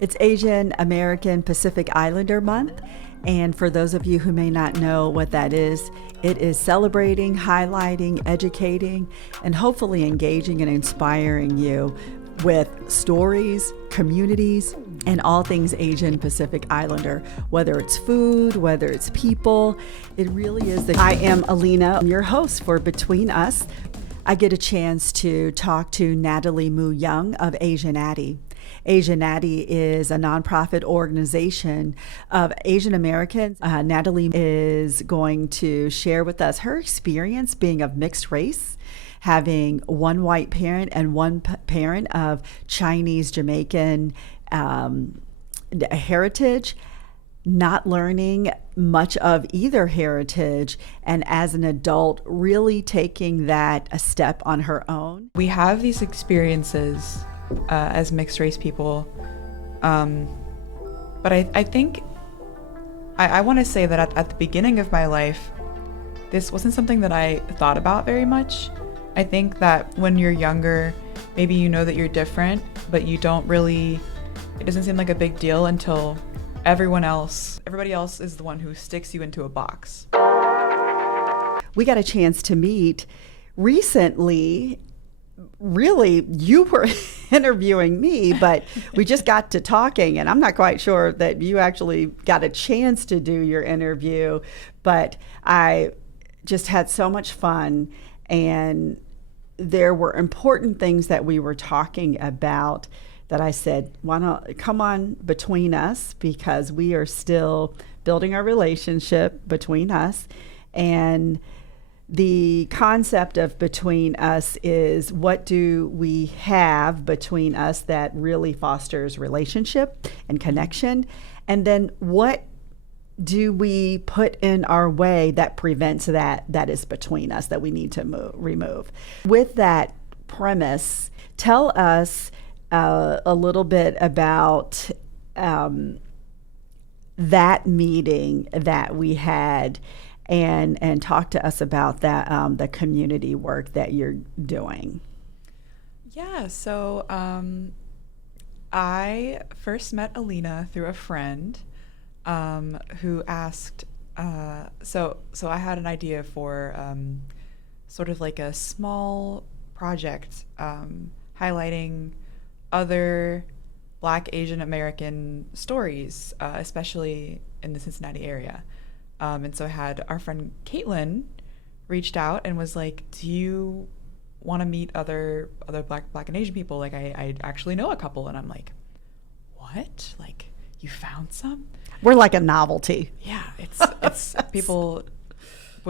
It's Asian American Pacific Islander Month. And for those of you who may not know what that is, it is celebrating, highlighting, educating, and hopefully engaging and inspiring you with stories, communities, and all things Asian Pacific Islander, whether it's food, whether it's people. It really is. I am Alina, your host for Between Us. I get a chance to talk to Natalie Moo Young of Asianati. Asianati is a nonprofit organization of Asian Americans. Natalie is going to share with us her experience being of mixed race, having one white parent and one parent of Chinese Jamaican heritage, not learning much of either heritage, and as an adult really taking that a step on her own. We have these experiences as mixed race people, but I think I want to say that at the beginning of my life, this wasn't something that I thought about very much. I think that when you're younger, maybe you know that you're different, but you don't really, it doesn't seem like a big deal until everybody else is the one who sticks you into a box. We got a chance to meet recently. Really, you were interviewing me, but we just got to talking, and I'm not quite sure that you actually got a chance to do your interview, but I just had so much fun, and there were important things that we were talking about that I said, why not come on Between Us, because we are still building our relationship between us. And the concept of Between Us is, what do we have between us that really fosters relationship and connection? And then what do we put in our way that prevents that is between us, that we need to remove? With that premise, tell us a little bit about that meeting that we had, and talk to us about that, the community work that you're doing. Yeah, so I first met Alina through a friend who asked, so I had an idea for sort of like a small project highlighting other Black Asian American stories, especially in the Cincinnati area. And so I had our friend Caitlin reached out and was like, do you want to meet other Black and Asian people? Like, I actually know a couple. And I'm like, what? Like, you found some? We're like a novelty. Yeah, it's people.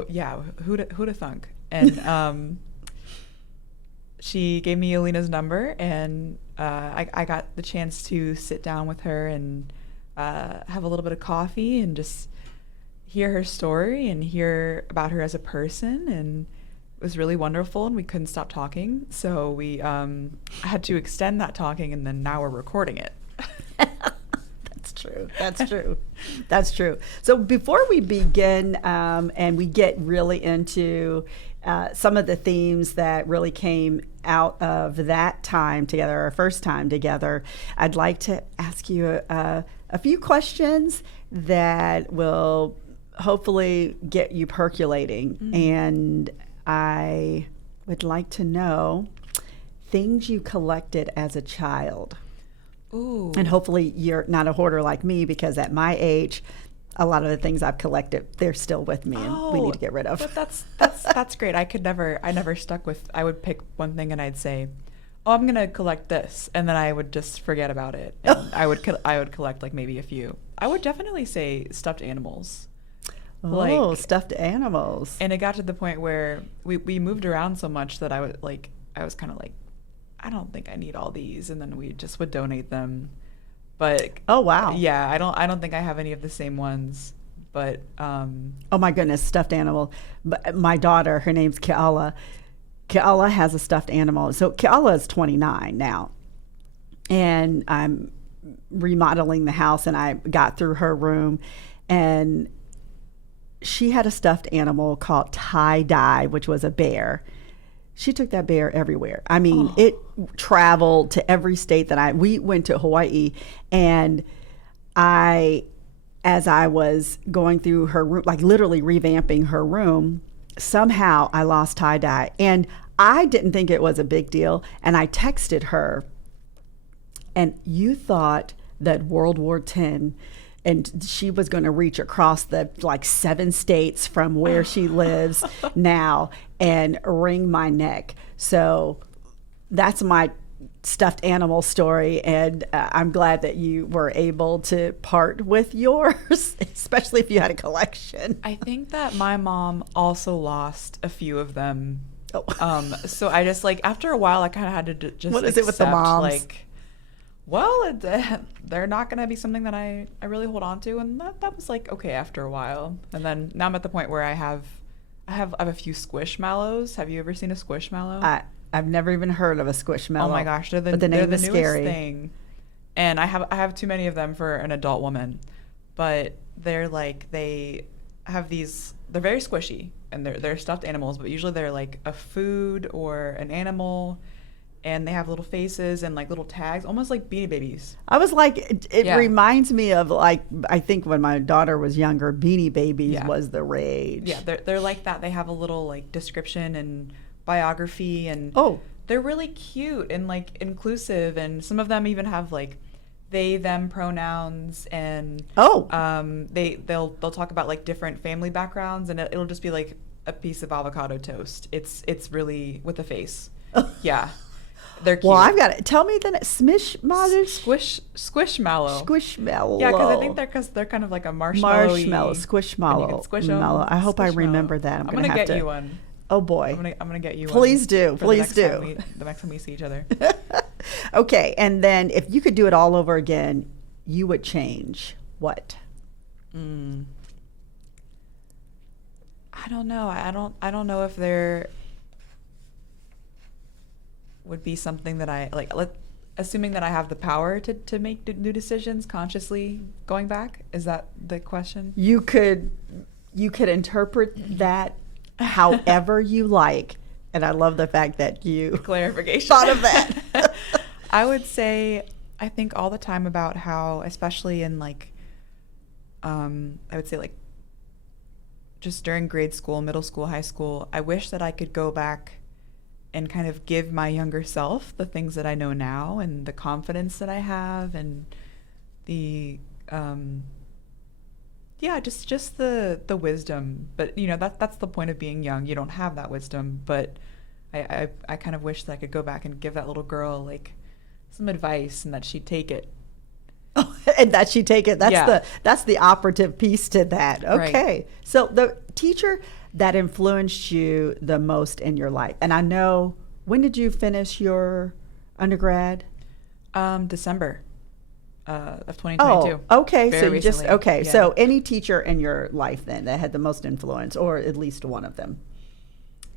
Yeah, who'da thunk? And she gave me Alina's number, and I got the chance to sit down with her and have a little bit of coffee and just hear her story and hear about her as a person. And it was really wonderful, and we couldn't stop talking. So we had to extend that talking, and then now we're recording it. That's true. So before we begin and we get really into some of the themes that really came out of that time together, our first time together, I'd like to ask you a few questions that will hopefully get you percolating. Mm-hmm. And I would like to know things you collected as a child. Ooh. And hopefully you're not a hoarder like me, because at my age, a lot of the things I've collected, they're still with me, and we need to get rid of. But that's great. I never stuck with, I would pick one thing and I'd say, oh, I'm going to collect this. And then I would just forget about it. And I would collect like maybe a few. I would definitely say stuffed animals. Oh, stuffed animals. And it got to the point where we moved around so much that I was kind of like, I don't think I need all these, and then we just would donate them. But oh wow, yeah, I don't think I have any of the same ones. But oh my goodness, stuffed animal. But my daughter, her name's Keala. Keala has a stuffed animal. So Keala is 29 now, and I'm remodeling the house, and I got through her room, and she had a stuffed animal called Tie Dye, which was a bear. She took that bear everywhere. I mean, Oh. it traveled to every state we went to Hawaii, and as I was going through her room, like literally revamping her room, somehow I lost tie-dye. And I didn't think it was a big deal. And I texted her, and you thought that World War X, and she was going to reach across the like 7 states from where she lives now and wring my neck. So that's my stuffed animal story, and I'm glad that you were able to part with yours, especially if you had a collection. I think that my mom also lost a few of them. Oh. So I just like after a while I kind of had to just What is it with the accept, moms? like, well, they're not going to be something that I really hold on to, and that was like okay after a while. And then now I'm at the point where I have a few squishmallows. Have you ever seen a squishmallow? I've never even heard of a squishmallow. Oh my gosh, they're the name is newest scary thing. And I have too many of them for an adult woman. But they're like they're very squishy, and they're stuffed animals, but usually they're like a food or an animal, and they have little faces and like little tags, almost like Beanie Babies. I was like, it Yeah. reminds me of like, I think when my daughter was younger, Beanie Babies Yeah. was the rage. Yeah, they're like that. They have a little like description and biography, and Oh, they're really cute and like inclusive, and some of them even have like they them pronouns, and they'll talk about like different family backgrounds, and it'll just be like a piece of avocado toast. It's really with a face. Yeah. They're cute. well, I've got it. Tell me the smishmallows. Squishmallow. Squishmallow. Yeah, because they're kind of like a marshmallow. Squishmallow. And you can squish 'em. Mallow. I hope I Squishmallow. I'm I'm gonna gonna have get to. you one. Oh boy. I'm gonna get you one. Please do. for Please the next do. the next time we see each other. Okay, and then if you could do it all over again, you would change what? I don't know. I don't know if there would be something that I like. Assuming that I have the power to make new decisions consciously going back. Is that the question? You could interpret that however you like, and I love the fact that you Clarification. thought of that. I would say I think all the time about how, especially in like, I would say like, just during grade school, middle school, high school, I wish that I could go back and kind of give my younger self the things that I know now, and the confidence that I have, and the just the wisdom. But you know, that's the point of being young. You don't have that wisdom, but I kind of wish that I could go back and give that little girl like some advice, and that she'd take it. And that she take it. Yeah. That's the operative piece to that. Okay. Right. So the teacher that influenced you the most in your life. And I know, when did you finish your undergrad? December of 2022. Oh, okay. Very So you just recently. okay. Yeah. So any teacher in your life then that had the most influence, or at least one of them?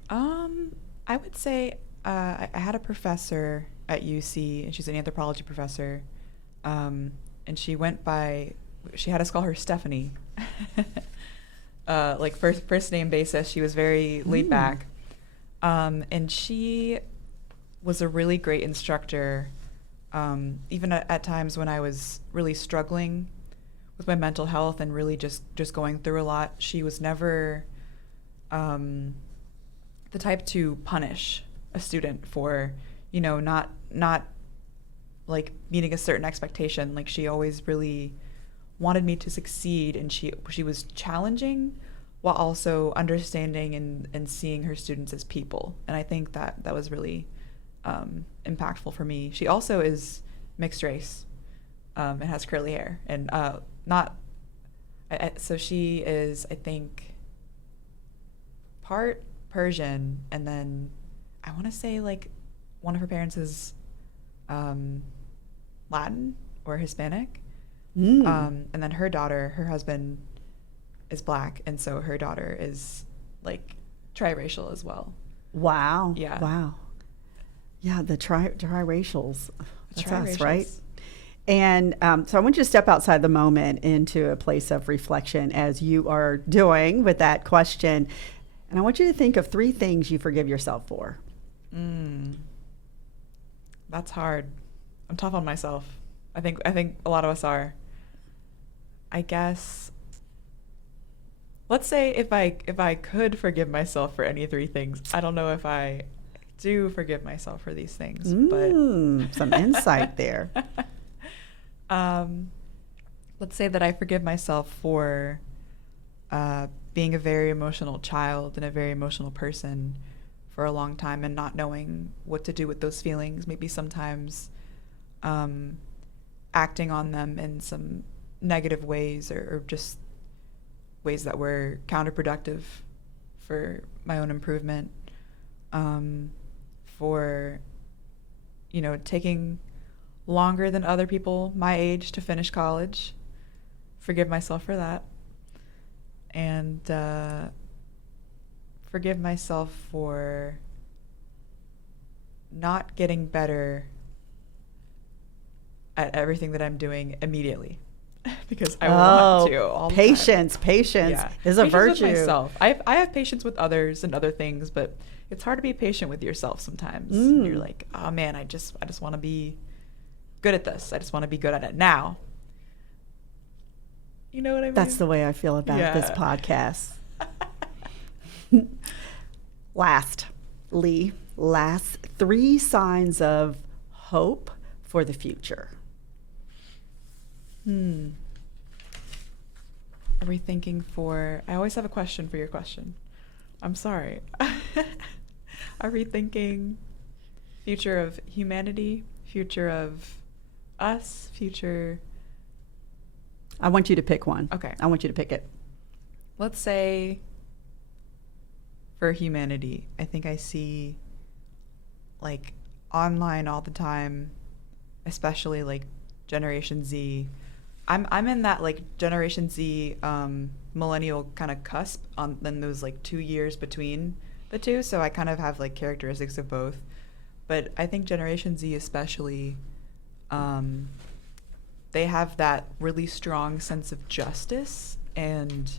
I would say I had a professor at UC, and she's an anthropology professor. And she had us call her Stephanie. Like first name basis. She was very laid back. And she was a really great instructor. Even at times when I was really struggling with my mental health and really just going through a lot, she was never the type to punish a student for, you know, not like meeting a certain expectation. Like, she always really wanted me to succeed, and she was challenging while also understanding and seeing her students as people. And I think that was really impactful for me. She also is mixed race and has curly hair, and so she is, I think, part Persian, and then I want to say like one of her parents is Latin or Hispanic. And then her husband is Black, and so her daughter is like triracial as well. Wow. Yeah. Wow. Yeah, the triracials. That's us, right? Triracials. And so I want you to step outside the moment into a place of reflection, as you are doing with that question. And I want you to think of 3 things you forgive yourself for. That's hard. I'm tough on myself. I think a lot of us are. I guess, let's say if I could forgive myself for any three things. I don't know if I do forgive myself for these things, but Some insight there. Let's say that I forgive myself for being a very emotional child and a very emotional person for a long time and not knowing what to do with those feelings. Maybe sometimes acting on them in some negative ways or just ways that were counterproductive for my own improvement. For, taking longer than other people my age to finish college. Forgive myself for that. And forgive myself for not getting better at everything that I'm doing immediately. Because I want to all the time. Patience is a virtue. With myself. I have patience with others and other things, but it's hard to be patient with yourself sometimes. And you're like, oh man, I just want to be good at this. I just want to be good at it now. You know what I mean? That's the way I feel about this podcast. Last 3 signs of hope for the future. Are we thinking I always have a question for your question. I'm sorry. Are we thinking future of humanity, future of us, future? I want you to pick one. Okay. I want you to pick it. Let's say for humanity, I think I see like online all the time, especially like Generation Z. I'm in that like Generation Z millennial kind of cusp in those like 2 years between the two, so I kind of have like characteristics of both. But I think Generation Z especially, they have that really strong sense of justice and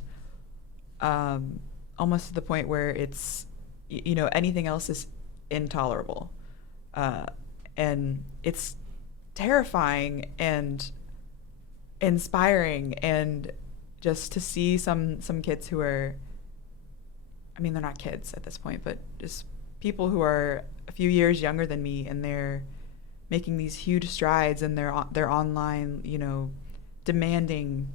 almost to the point where it's, anything else is intolerable. And it's terrifying and inspiring, and just to see some kids who are, they're not kids at this point, but just people who are a few years younger than me, and they're making these huge strides in their online, demanding,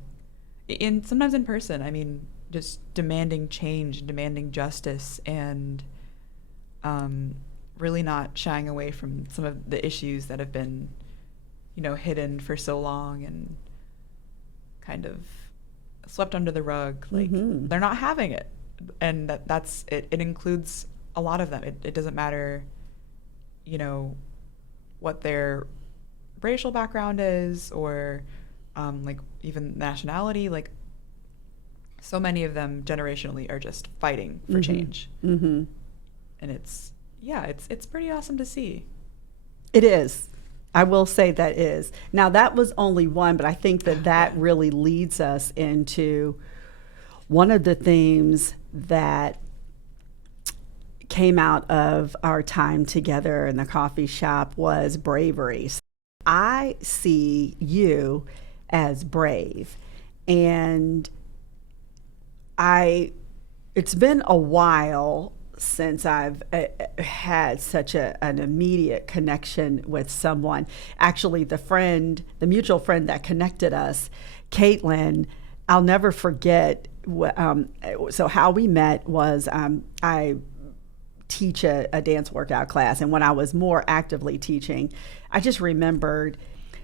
sometimes in person, just demanding change, demanding justice, and really not shying away from some of the issues that have been, hidden for so long and kind of swept under the rug. Like, they're not having it. And that's it. It includes a lot of them. It doesn't matter, what their racial background is or like even nationality. Like, so many of them generationally are just fighting for change. And it's pretty awesome to see. It is. I will say that is. Now, that was only one, but I think that really leads us into one of the themes that came out of our time together in the coffee shop was braveries. I see you as brave, and it's been a while since I've had such an immediate connection with someone. Actually, the mutual friend that connected us, Caitlin, I'll never forget. So how we met was I teach a dance workout class, and when I was more actively teaching, I just remembered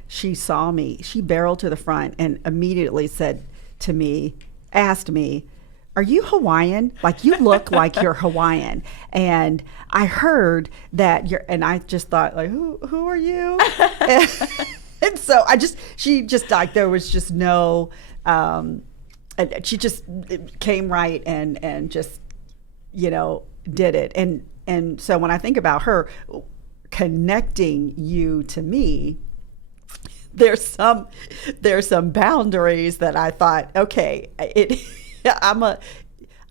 she saw me. She barreled to the front and immediately asked me, "Are you Hawaiian? Like, you look like you're Hawaiian." And I heard that and I just thought, like, who are you? And so she just like, there was just no, she just came right and just, did it. And so when I think about her connecting you to me, there's some boundaries that I thought, okay,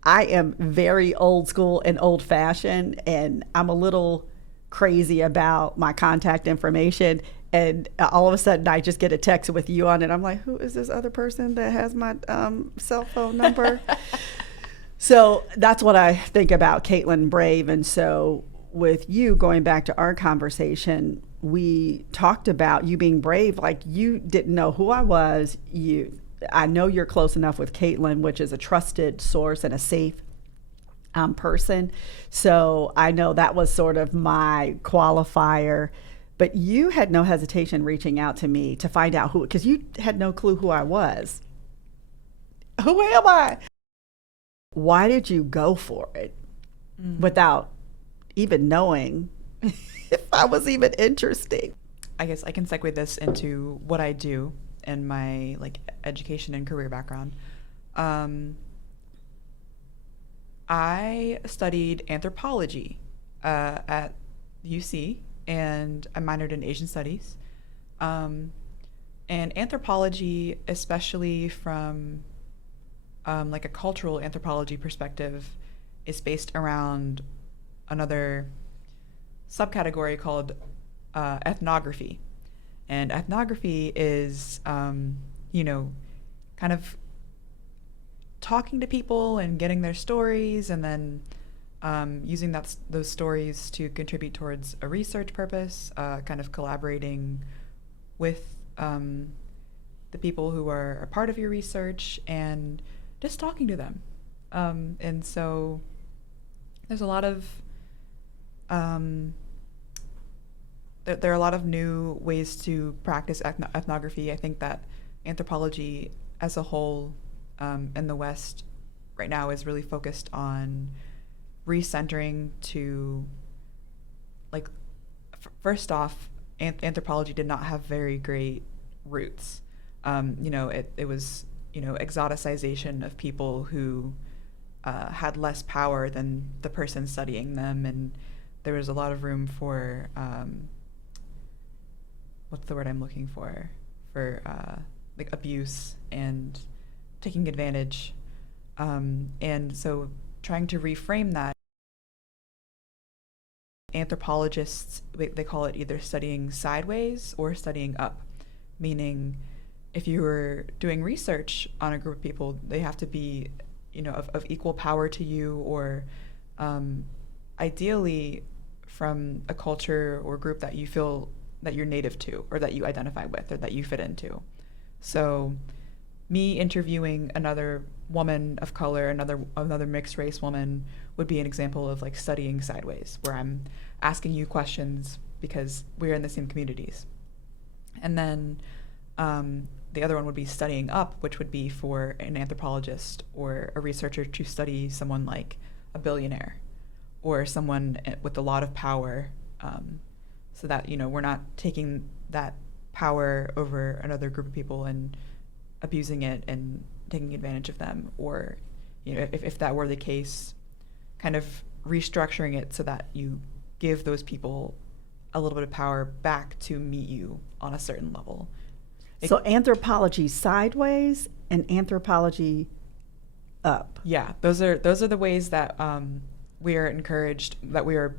I am very old school and old fashioned, and I'm a little crazy about my contact information. And all of a sudden, I just get a text with you on it. I'm like, who is this other person that has my cell phone number? So that's what I think about Caitlin Brave. And so with you, going back to our conversation, we talked about you being brave. Like, you didn't know who I was. I know you're close enough with Caitlin, which is a trusted source and a safe person. So I know that was sort of my qualifier. But you had no hesitation reaching out to me to find out who, because you had no clue who I was. Who am I? Why did you go for it without even knowing if I was even interesting? I guess I can segue this into what I do and my like education and career background. I studied anthropology at UC, and I minored in Asian studies. And anthropology, especially from like a cultural anthropology perspective, is based around another subcategory called ethnography. And ethnography is, you know, kind of talking to people and getting their stories, and then using those stories to contribute towards a research purpose, kind of collaborating with the people who are a part of your research and just talking to them. And so there's a lot of there are a lot of new ways to practice ethnography. I think that anthropology as a whole in the West right now is really focused on recentering to, like, first off, anthropology did not have very great roots. You know, it was, you know, exoticization of people who had less power than the person studying them, and there was a lot of room for what's the word I'm looking for like abuse and taking advantage, and so trying to reframe that. Anthropologists, they call it either studying sideways or studying up, meaning if you were doing research on a group of people, they have to be, you know, of equal power to you, or ideally from a culture or group that you feel that you're native to, or that you identify with, or that you fit into. So me interviewing another woman of color, another mixed race woman, would be an example of like studying sideways, where I'm asking you questions because we're in the same communities. And then the other one would be studying up, which would be for an anthropologist or a researcher to study someone like a billionaire or someone with a lot of power, so that, you know, we're not taking that power over another group of people and abusing it and taking advantage of them, or, you know, if that were the case, kind of restructuring it so that you give those people a little bit of power back to meet you on a certain level. So anthropology sideways and anthropology up. Yeah, those are the ways that we are encouraged, that we are,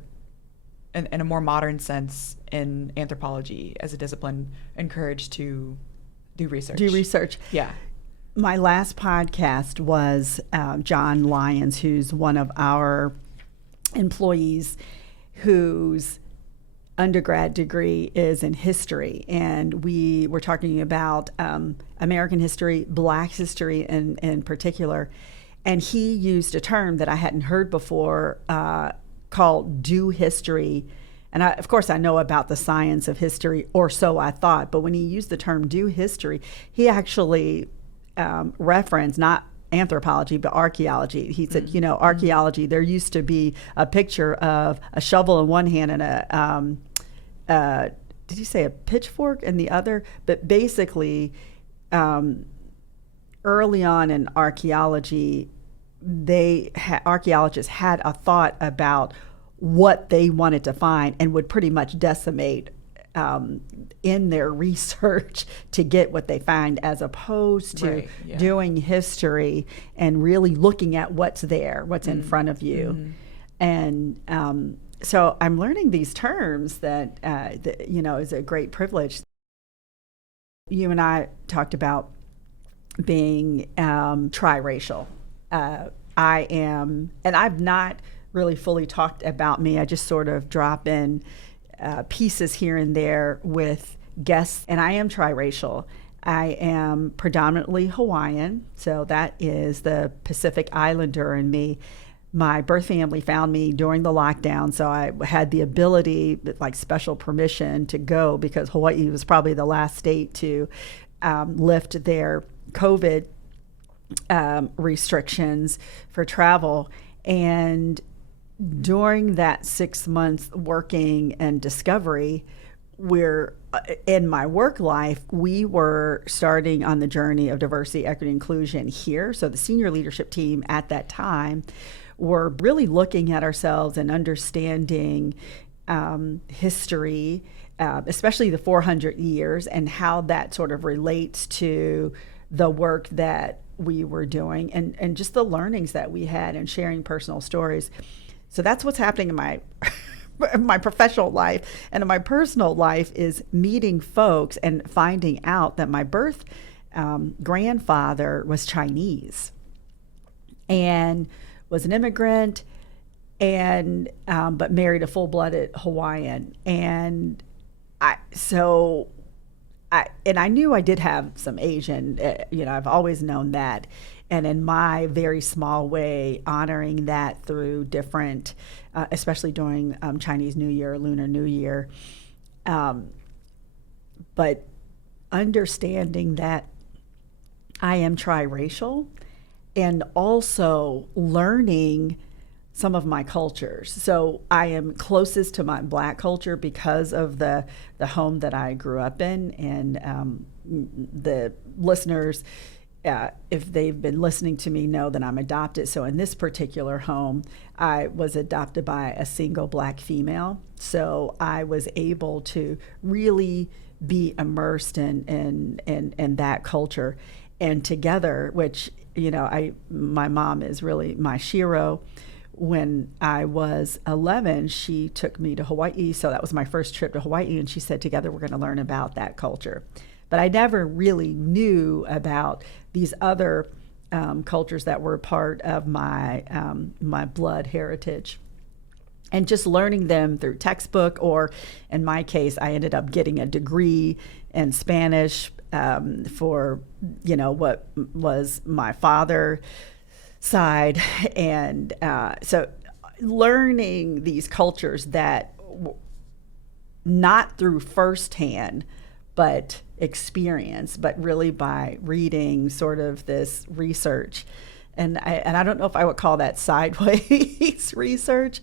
in a more modern sense, in anthropology as a discipline, encouraged to do research. Yeah. My last podcast was John Lyons, who's one of our employees, whose undergrad degree is in history. And we were talking about American history, Black history in particular. And he used a term that I hadn't heard before called do history. And of course, I know about the science of history, or so I thought. But when he used the term do history, he actually referenced not anthropology, but archaeology. He said, you know, archaeology, there used to be a picture of a shovel in one hand and did you say a pitchfork in the other? But basically, early on in archaeology, archaeologists had a thought about what they wanted to find and would pretty much decimate in their research to get what they find, as opposed to doing history and really looking at what's there, what's in front of you. And so I'm learning these terms that is a great privilege. You and I talked about being triracial. I am, and I've not really fully talked about me. I just sort of drop in pieces here and there with guests, and I am triracial. I am predominantly Hawaiian, so that is the Pacific Islander in me. My birth family found me during the lockdown, so I had the ability, like special permission, to go because Hawaii was probably the last state to lift their COVID restrictions for travel. And during that 6 months working and discovery, we're in my work life, we were starting on the journey of diversity, equity, inclusion here. So the senior leadership team at that time were really looking at ourselves and understanding history, especially the 400 years, and how that sort of relates to the work that we were doing, and just the learnings that we had, and sharing personal stories. So that's what's happening in my professional life. And in my personal life is meeting folks and finding out that my birth grandfather was Chinese and was an immigrant, and but married a full-blooded Hawaiian. And I knew I did have some Asian, I've always known that. And in my very small way, honoring that through different, especially during Chinese New Year, Lunar New Year. But understanding that I am triracial, and also learning some of my cultures. So I am closest to my Black culture because of the home that I grew up in. And the listeners, if they've been listening to me, know that I'm adopted. So in this particular home, I was adopted by a single Black female. So I was able to really be immersed in that culture. And together, which, my mom is really my shiro. When I was 11, she took me to Hawaii. So that was my first trip to Hawaii. And she said, together, we're going to learn about that culture. But I never really knew about these other cultures that were part of my blood heritage. And just learning them through textbook, or in my case, I ended up getting a degree in Spanish for, what was my father side. And so learning these cultures that not through firsthand, but experience, but really by reading sort of this research. And I don't know if I would call that sideways research,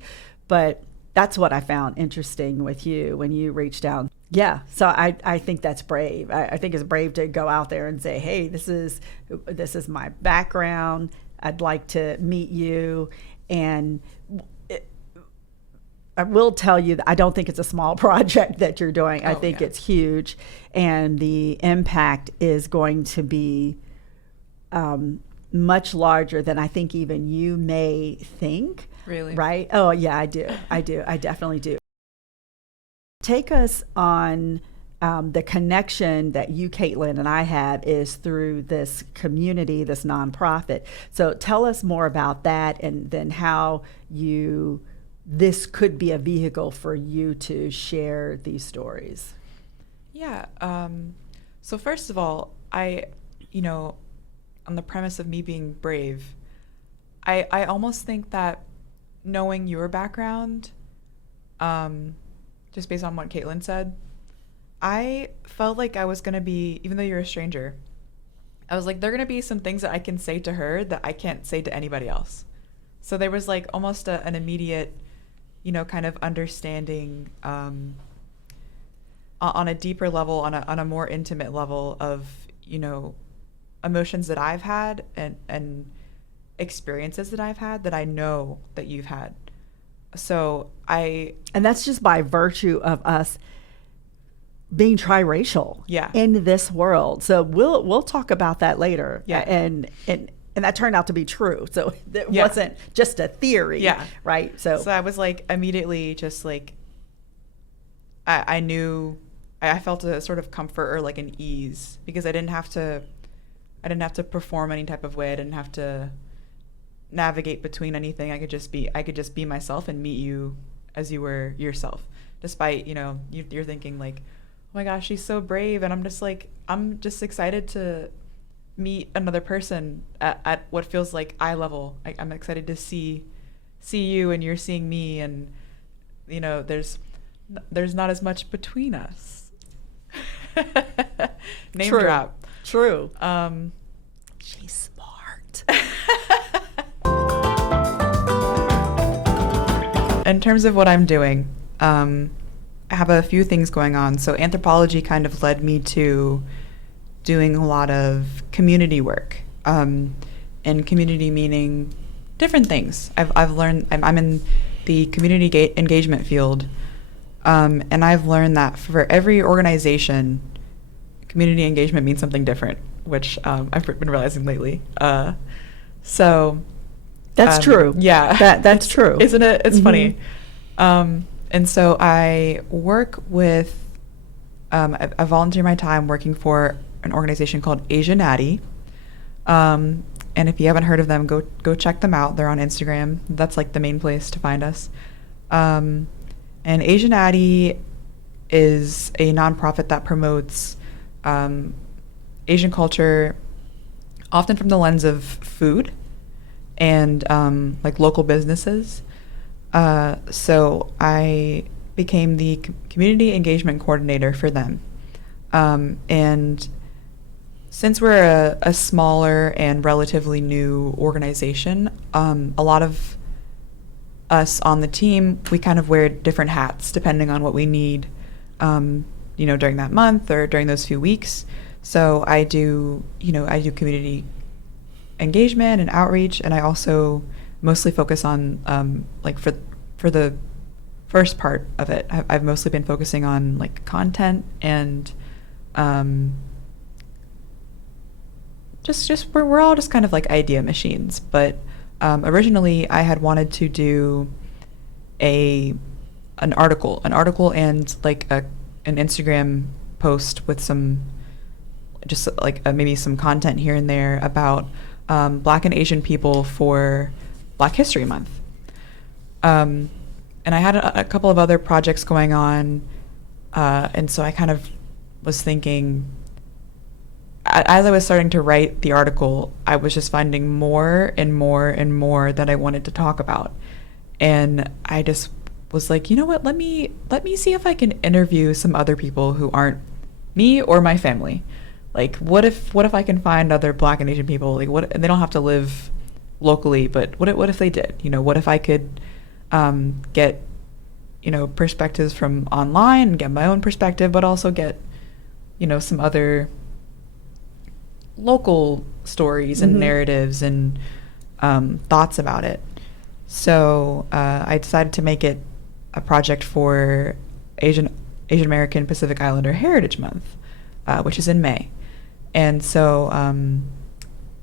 but that's what I found interesting with you when you reached out. Yeah, so I think that's brave. I think it's brave to go out there and say, hey, this is my background. I'd like to meet you. And I will tell you that I don't think it's a small project that you're doing. I think it's huge. And the impact is going to be much larger than I think even you may think. Really? Right? Oh, yeah, I do. I definitely do. Take us on the connection that you, Caitlin, and I have is through this community, this nonprofit. So tell us more about that, and then how this could be a vehicle for you to share these stories. Yeah. So first of all, on the premise of me being brave, I almost think that knowing your background, just based on what Caitlin said, I felt like I was going to be, even though you're a stranger, I was like, there are going to be some things that I can say to her that I can't say to anybody else. So there was like almost an immediate, kind of understanding on a deeper level, on a more intimate level of, emotions that I've had and experiences that I've had that I know that you've had. So and that's just by virtue of us being triracial yeah. in this world. So we'll talk about that later. Yeah. And and that turned out to be true. So it Yeah. wasn't just a theory, Yeah. right? So I was like immediately just like, I knew, I felt a sort of comfort or like an ease because I didn't have to perform any type of way. I didn't have to navigate between anything. I could just be myself and meet you as you were yourself. Despite, you're thinking like, oh my gosh, she's so brave. And I'm just excited to meet another person at what feels like eye level. I'm excited to see you and you're seeing me, and there's not as much between us. Name True. drop. True. She's smart. In terms of what I'm doing, I have a few things going on. So anthropology kind of led me to doing a lot of community work, and community meaning different things. I've learned, I'm in the community engagement field, and I've learned that for every organization, community engagement means something different, which I've been realizing lately. So That's true. Yeah. That's true. Isn't it? It's Mhm. funny. And so I work with, I volunteer my time working for an organization called Asianati. And if you haven't heard of them, go check them out. They're on Instagram. That's like the main place to find us. And Asianati is a nonprofit that promotes Asian culture, often from the lens of food and like local businesses. So I became the community engagement coordinator for them. And since we're a smaller and relatively new organization, a lot of us on the team, we kind of wear different hats depending on what we need, during that month or during those few weeks. So I do community engagement and outreach, and I also mostly focus on like for the first part of it, I've mostly been focusing on like content and just we're all just kind of like idea machines. But originally I had wanted to do an article and like an Instagram post with some just like maybe some content here and there about Black and Asian people for Black History Month. And I had a couple of other projects going on, and so I kind of was thinking, as I was starting to write the article, I was just finding more and more and more that I wanted to talk about. And I just was like, you know what, let me see if I can interview some other people who aren't me or my family. Like, what if I can find other Black and Asian people? Like, what, they don't have to live locally, but what if they did? What if I could get, perspectives from online and get my own perspective, but also get, some other local stories and narratives and thoughts about it. So I decided to make it a project for Asian American Pacific Islander Heritage Month, which is in May. And so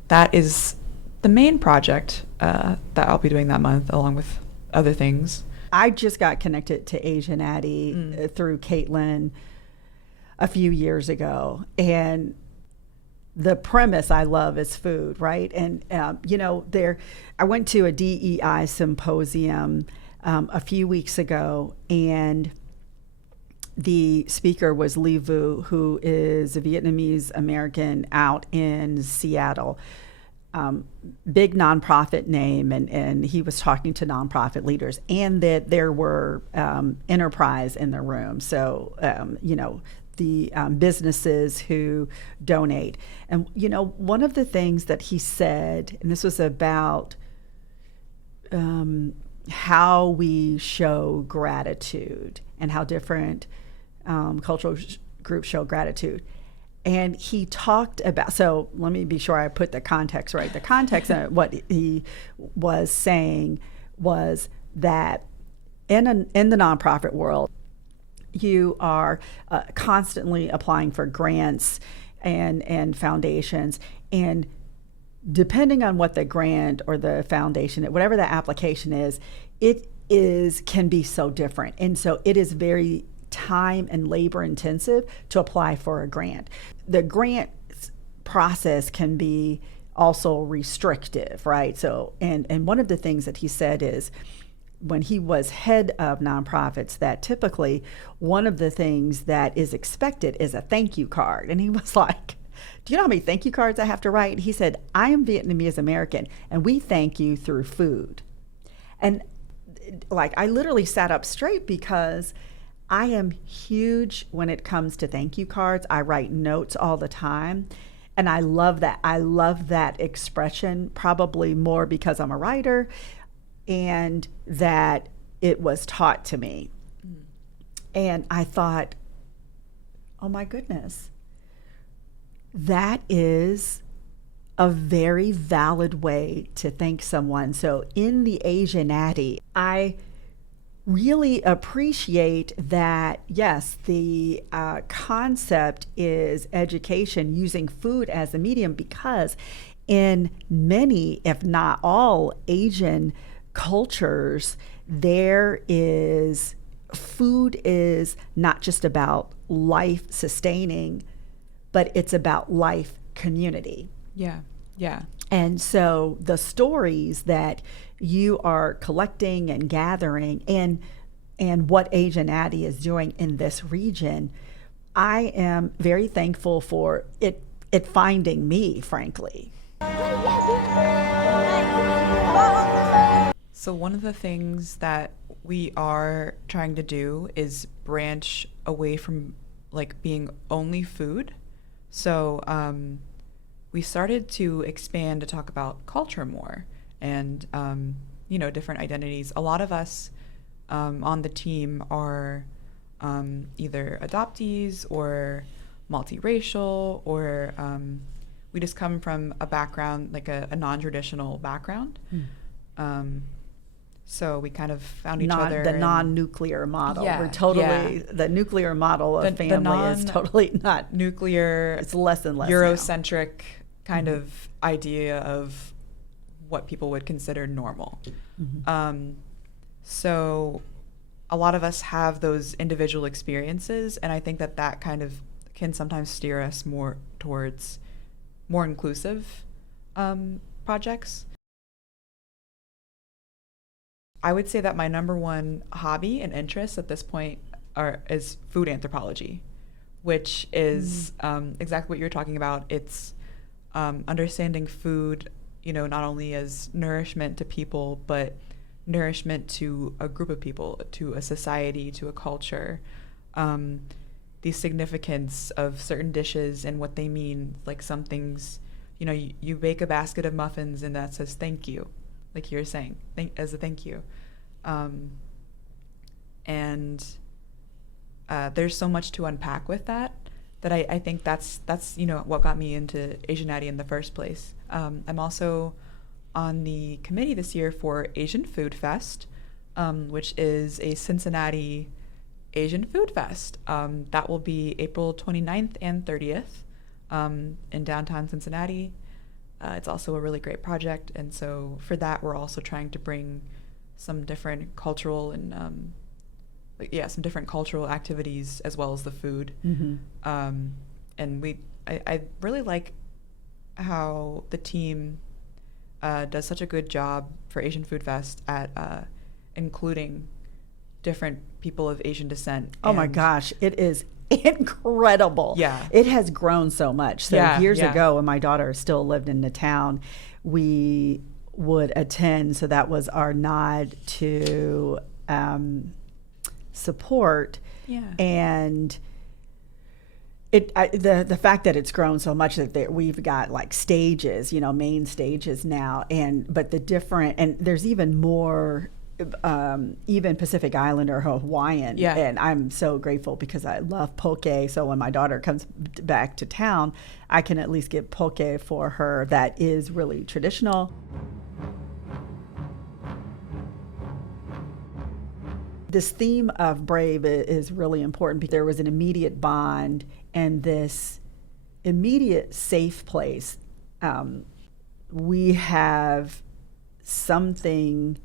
that is the main project that I'll be doing that month, along with other things. I just got connected to Asianati through Caitlin a few years ago, and the premise I love is food, right? And I went to a DEI symposium a few weeks ago, and the speaker was Lee Vu, who is a Vietnamese American out in Seattle. Big nonprofit name, and he was talking to nonprofit leaders, and that there were enterprise in the room. So, the businesses who donate. And, one of the things that he said, and this was about how we show gratitude and how different cultural groups show gratitude. And he talked about, so let me be sure I put the context right. The context of what he was saying was that in the nonprofit world, you are constantly applying for grants and foundations, and depending on what the grant or the foundation, whatever the application is, can be so different. And so it is very time and labor intensive to apply for a grant. The grant process can be also restrictive, right? So, and one of the things that he said is, when he was head of nonprofits, that typically one of the things that is expected is a thank you card. And he was like, do you know how many thank you cards I have to write? He said, I am Vietnamese American, and we thank you through food. And like, I literally sat up straight, because I am huge when it comes to thank you cards. I write notes all the time. And I love that. I love that expression, probably more because I'm a writer and that it was taught to me. Mm. And I thought, oh my goodness, that is a very valid way to thank someone. So in the Asianati, I really appreciate that, yes, the concept is education using food as a medium, because in many, if not all, Asian cultures, food is not just about life sustaining, but it's about life community. Yeah, yeah. And so the stories that you are collecting and gathering, and what Asianati is doing in this region, I am very thankful for it finding me, frankly. So one of the things that we are trying to do is branch away from like being only food. So we started to expand to talk about culture more, and different identities. A lot of us on the team are either adoptees or multiracial, or we just come from a background, like a non-traditional background. So we kind of found each other. The non-nuclear model. Yeah, We're totally, the nuclear model of family is totally not. Nuclear. It's less and less Eurocentric kind of idea of what people would consider normal. Mm-hmm. So a lot of us have those individual experiences, and I think that kind of can sometimes steer us more towards more inclusive projects. I would say that my number one hobby and interest at this point is food anthropology, which is exactly what you're talking about. It's understanding food, not only as nourishment to people, but nourishment to a group of people, to a society, to a culture. The significance of certain dishes and what they mean. Like some things, you bake a basket of muffins and that says thank you, like you're saying, as a thank you. And there's so much to unpack with that I think that's what got me into Asianati in the first place. I'm also on the committee this year for Asian Food Fest, which is a Cincinnati Asian Food Fest. That will be April 29th and 30th in downtown Cincinnati. It's also a really great project, and so for that we're also trying to bring some different cultural and some different cultural activities as well as the food. Mm-hmm. And I really like how the team does such a good job for Asian Food Fest at including different people of Asian descent. Oh my gosh, it is incredible. Yeah. It has grown so much. So years ago, when my daughter still lived in the town, we would attend. So that was our nod to support. Yeah. And the fact that it's grown so much that we've got like stages, main stages now, but the different, and there's even more, even Pacific Islander, Hawaiian. Yeah. And I'm so grateful because I love poke. So when my daughter comes back to town, I can at least get poke for her that is really traditional. This theme of brave is really important because there was an immediate bond and this immediate safe place we have something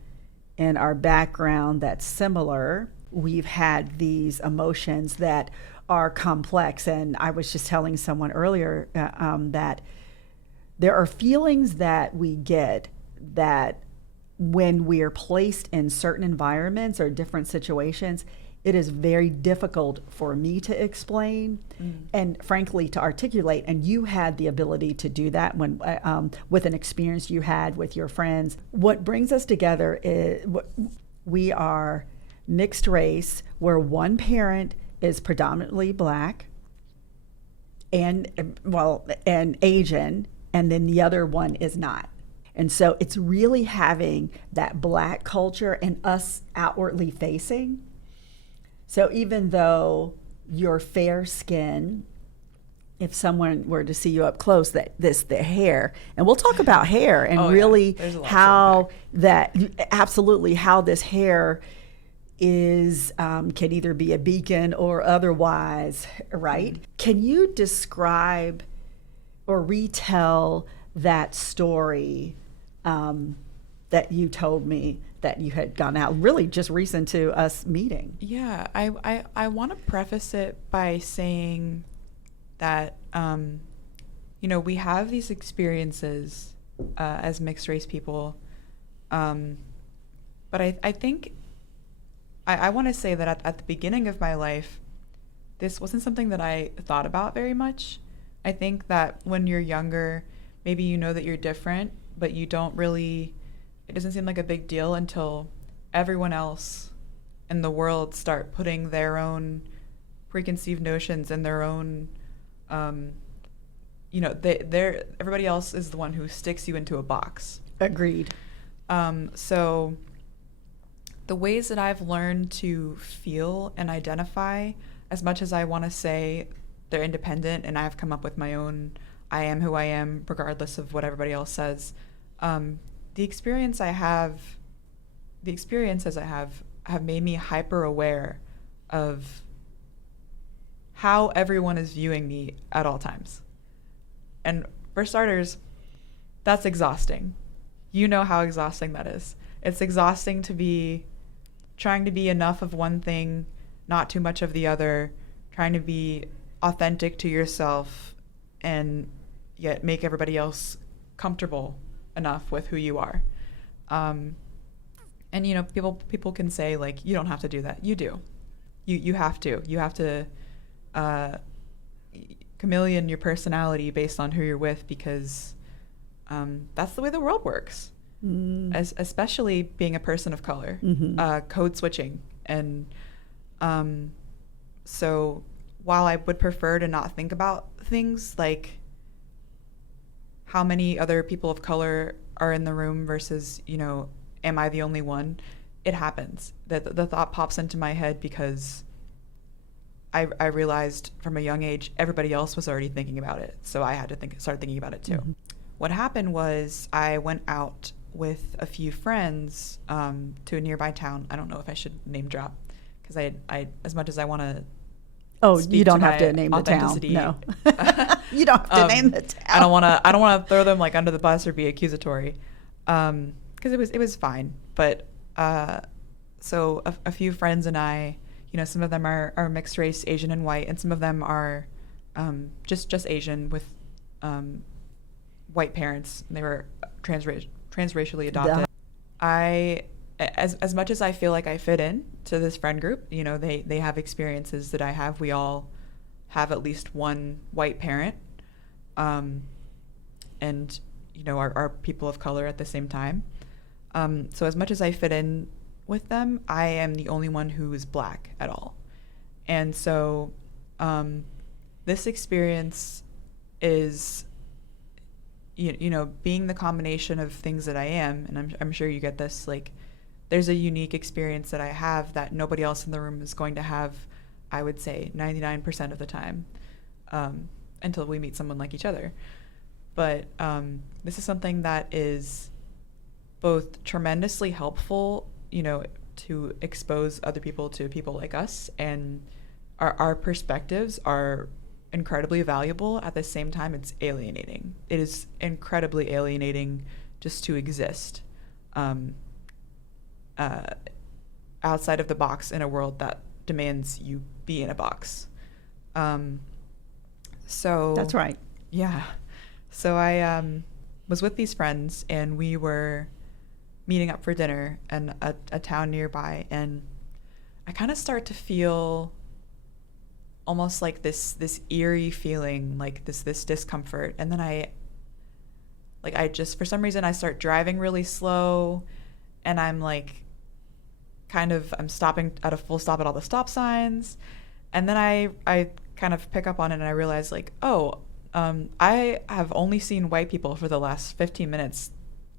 in our background that's similar. We've had these emotions that are complex. And I was just telling someone earlier that there are feelings that we get that when we are placed in certain environments or different situations, it is very difficult for me to explain and frankly to articulate. And you had the ability to do that when with an experience you had with your friends. What brings us together is we are mixed race, where one parent is predominantly Black and Asian, and then the other one is not. And so it's really having that Black culture and us outwardly facing. So even though you're fair skin, if someone were to see you up close, the hair, and we'll talk about hair and really how that, absolutely how this hair is, can either be a beacon or otherwise, right? Mm-hmm. Can you describe or retell that story that you told me that you had gone out really just recent to us meeting? Yeah, I want to preface it by saying that, we have these experiences as mixed race people. But I think I want to say that at the beginning of my life, this wasn't something that I thought about very much. I think that when you're younger, maybe you know that you're different, but you don't really, it doesn't seem like a big deal until everyone else in the world start putting their own preconceived notions and their own, everybody else is the one who sticks you into a box. Agreed. So the ways that I've learned to feel and identify, as much as I want to say they're independent and I've come up with my own, I am who I am, regardless of what everybody else says. The experiences I have made me hyper aware of how everyone is viewing me at all times. And for starters, that's exhausting. You know how exhausting that is. It's exhausting to be trying to be enough of one thing, not too much of the other, trying to be authentic to yourself and yet make everybody else comfortable enough with who you are. And people can say, like, you don't have to do that. You do. You have to. You have to chameleon your personality based on who you're with, because that's the way the world works. Especially being a person of color, code switching. And so while I would prefer to not think about things like how many other people of color are in the room versus, am I the only one? It happens. The thought pops into my head because I realized from a young age everybody else was already thinking about it. So I had to start thinking about it too. Mm-hmm. What happened was I went out with a few friends to a nearby town. I don't know if I should name drop, because I as much as I want to. Oh, you don't have to name the town. No, you don't have to name the town. I don't want to throw them like under the bus or be accusatory, because it was fine. But so a few friends and I, some of them are mixed race, Asian and white, and some of them are just Asian with white parents. They were transracially adopted. As much as I feel like I fit in to this friend group, they have experiences that I have. We all have at least one white parent, and are people of color at the same time. So as much as I fit in with them, I am the only one who is Black at all. And so this experience is being the combination of things that I am, and I'm sure you get this, like, there's a unique experience that I have that nobody else in the room is going to have, I would say 99% of the time, until we meet someone like each other. But this is something that is both tremendously helpful, to expose other people to people like us, and our perspectives are incredibly valuable. At the same time, it's alienating. It is incredibly alienating just to exist outside of the box in a world that demands you be in a box. So That's right. Yeah. So I was with these friends, and we were meeting up for dinner in a town nearby, and I kind of start to feel almost like this eerie feeling, like this discomfort. And then I just, for some reason, I start driving really slow, and I'm like I'm stopping at a full stop at all the stop signs. And then I kind of pick up on it, and I realize like, I have only seen white people for the last 15 minutes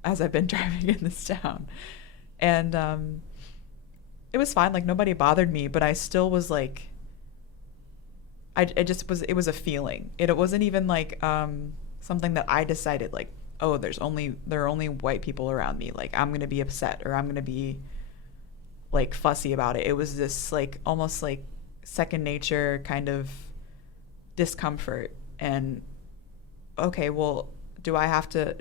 as I've been driving in this town. And it was fine. Like, nobody bothered me, but I still was like, it was a feeling. It wasn't even like something that I decided like, oh, there are only white people around me. Like, I'm going to be upset, or I'm going to be like fussy about it. It was this like almost like second nature kind of discomfort. And okay, well, do I have to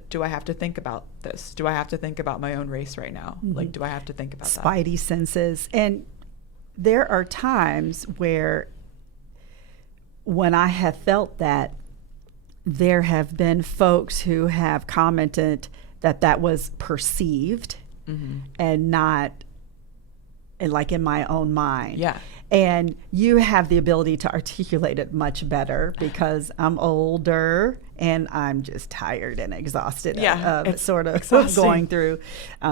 think about this? Do I have to think about my own race right now? Mm-hmm. Like, do I have to think about Spidey senses. And there are times when I have felt that, there have been folks who have commented that was perceived and not like in my own mind. Yeah. And you have the ability to articulate it much better because I'm older and I'm just tired and exhausted of sort of going through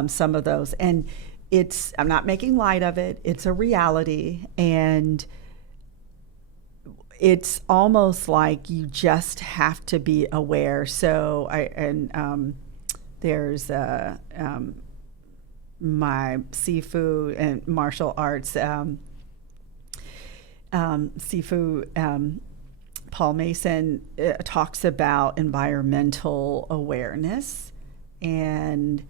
some of those. And I'm not making light of it. It's a reality. And it's almost like you just have to be aware. So there's my seafood and martial arts seafood Paul Mason talks about environmental awareness, and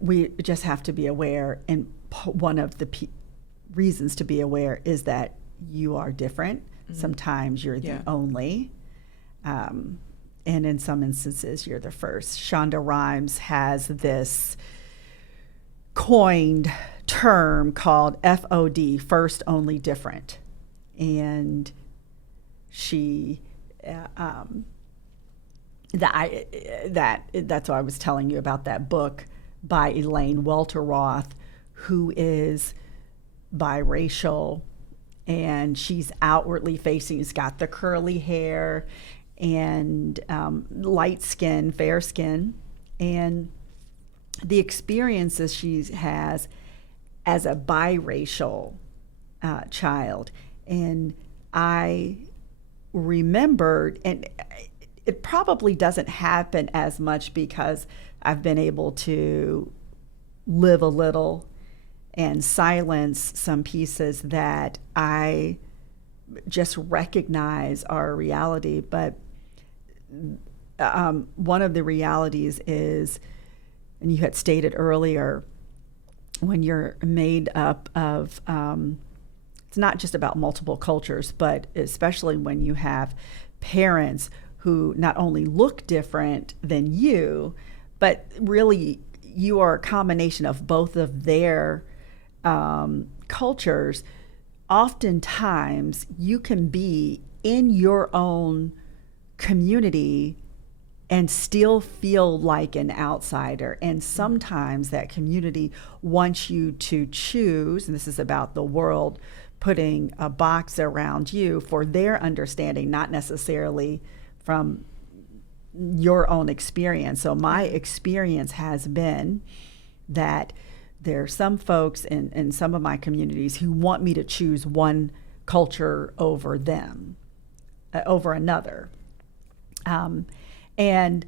we just have to be aware. And one of the reasons to be aware is that you are different. Sometimes you're the only, and in some instances you're the first. Shonda Rhimes has this coined term called FOD, first, only, different. And she that's why I was telling you about that book by Elaine Welteroth, who is biracial, and she's outwardly facing, she's got the curly hair and light skin, fair skin, and the experiences she has as a biracial child. And I remembered, and it probably doesn't happen as much because I've been able to live a little and silence some pieces that I just recognize are a reality. But one of the realities is, and you had stated earlier, when you're made up of, it's not just about multiple cultures, but especially when you have parents who not only look different than you, but really you are a combination of both of their cultures. Oftentimes you can be in your own community and still feel like an outsider. And sometimes that community wants you to choose, and this is about the world putting a box around you for their understanding, not necessarily from your own experience. So my experience has been that there are some folks in some of my communities who want me to choose one culture over them, over another. And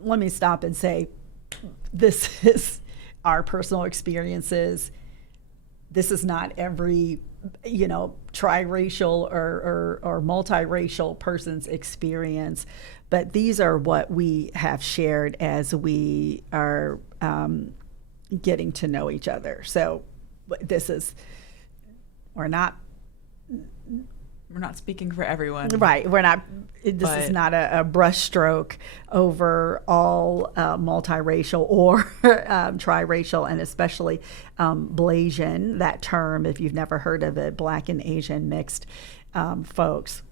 let me stop and say, this is our personal experiences. This is not every, triracial or multiracial person's experience, but these are what we have shared as we are getting to know each other. So we're not we're not speaking for everyone. Right. We're not, this is But- not a brushstroke over all multiracial or triracial, and especially Blasian, that term, if you've never heard of it, Black and Asian mixed folks.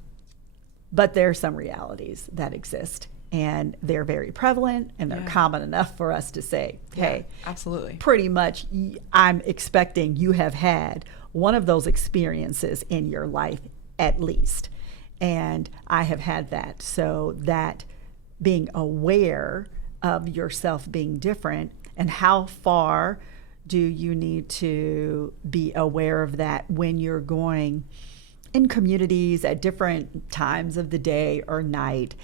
But there are some realities that exist, and they're very prevalent, and they're Yeah. common enough for us to say, hey, Yeah, absolutely. pretty much I'm expecting you have had one of those experiences in your life at least. And I have had that. So that being aware of yourself being different, and how far do you need to be aware of that when you're going in communities at different times of the day or night.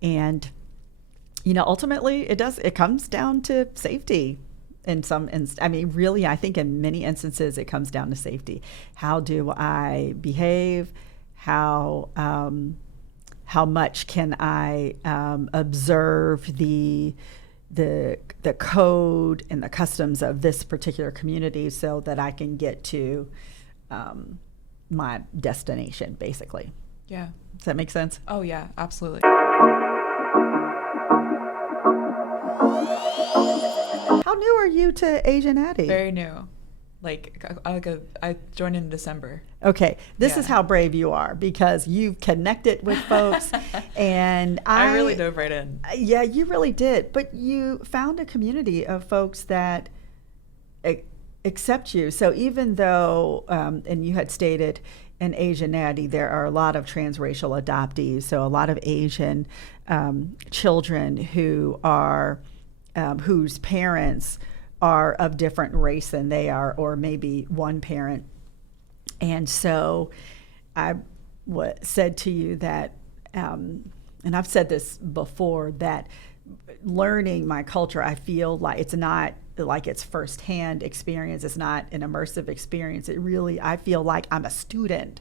And ultimately it comes down to safety. Really, I think in many instances it comes down to safety. How do I behave? How much can I observe the code and the customs of this particular community so that I can get to my destination, basically. Yeah. Does that make sense? Oh, yeah, absolutely. How new are you to Asianati? Very new. I joined in December. Okay, this is Yeah. how brave you are, because you've connected with folks, and I really dove right in. Yeah, you really did. But you found a community of folks that accept you. So even though, and you had stated in Asianati, there are a lot of transracial adoptees, so a lot of Asian children who are whose parents are of different race than they are, or maybe one parent. And so I said to you that, and I've said this before, that learning my culture, I feel like it's not like it's firsthand experience. It's not an immersive experience. It really, I feel like I'm a student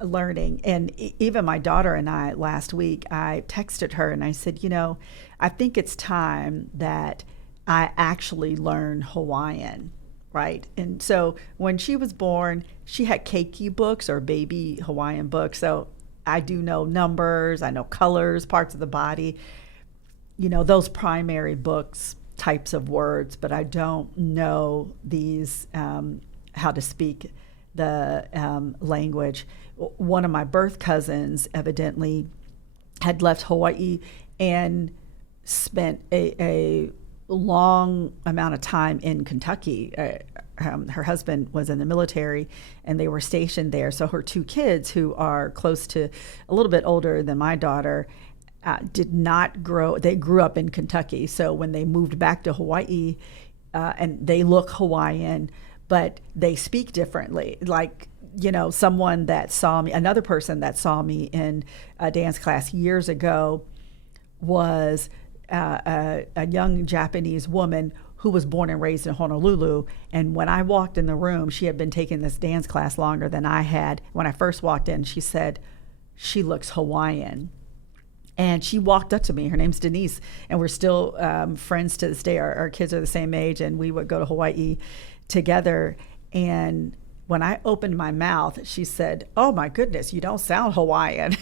learning. And even my daughter and I, last week, I texted her and I said, I think it's time that I actually learn Hawaiian, right? And so when she was born, she had keiki books, or baby Hawaiian books. So I do know numbers, I know colors, parts of the body, those primary books, types of words, but I don't know these, how to speak the language. One of my birth cousins evidently had left Hawaii and spent a long amount of time in Kentucky. Her husband was in the military and they were stationed there. So her two kids, who are close to a little bit older than my daughter, did not grow. They grew up in Kentucky. So when they moved back to Hawaii, and they look Hawaiian, but they speak differently. Like, someone that saw me, another person that saw me in a dance class years ago was a young Japanese woman who was born and raised in Honolulu. And when I walked in the room, she had been taking this dance class longer than I had. When I first walked in, she said, "She looks Hawaiian." And she walked up to me. Her name's Denise, and we're still friends to this day. Our kids are the same age, and we would go to Hawaii together. And when I opened my mouth, she said, "Oh my goodness, you don't sound Hawaiian."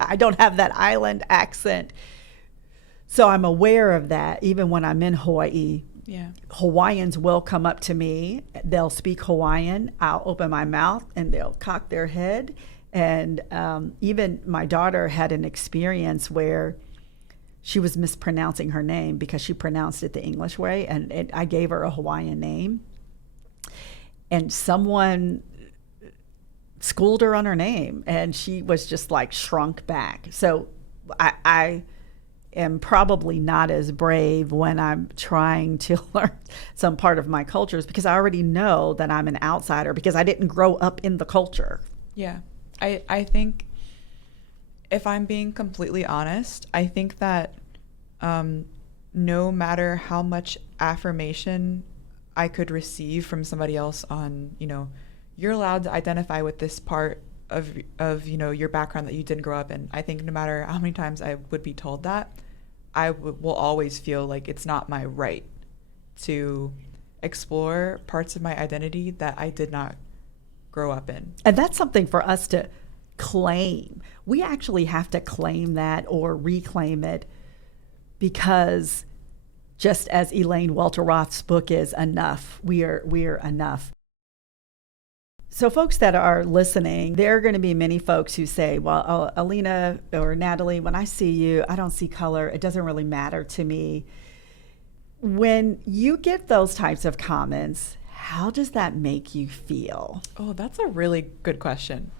I don't have that island accent. So I'm aware of that. Even when I'm in Hawaii, Yeah. Hawaiians will come up to me. They'll speak Hawaiian. I'll open my mouth and they'll cock their head. And even my daughter had an experience where she was mispronouncing her name because she pronounced it the English way. And I gave her a Hawaiian name. And someone schooled her on her name. And she was just like shrunk back. So I am probably not as brave when I'm trying to learn some part of my cultures, because I already know that I'm an outsider because I didn't grow up in the culture. Yeah. I think, if I'm being completely honest, I think that no matter how much affirmation I could receive from somebody else on, you're allowed to identify with this part of your background that you didn't grow up in. I think no matter how many times I would be told that, I will always feel like it's not my right to explore parts of my identity that I did not grow up in. And that's something for us to claim. We actually have to claim that or reclaim it, because just as Elaine Welteroth's book is, enough. We are enough. So folks that are listening, there are going to be many folks who say, well, Alina or Natalie, when I see you, I don't see color. It doesn't really matter to me. When you get those types of comments, how does that make you feel? Oh, that's a really good question.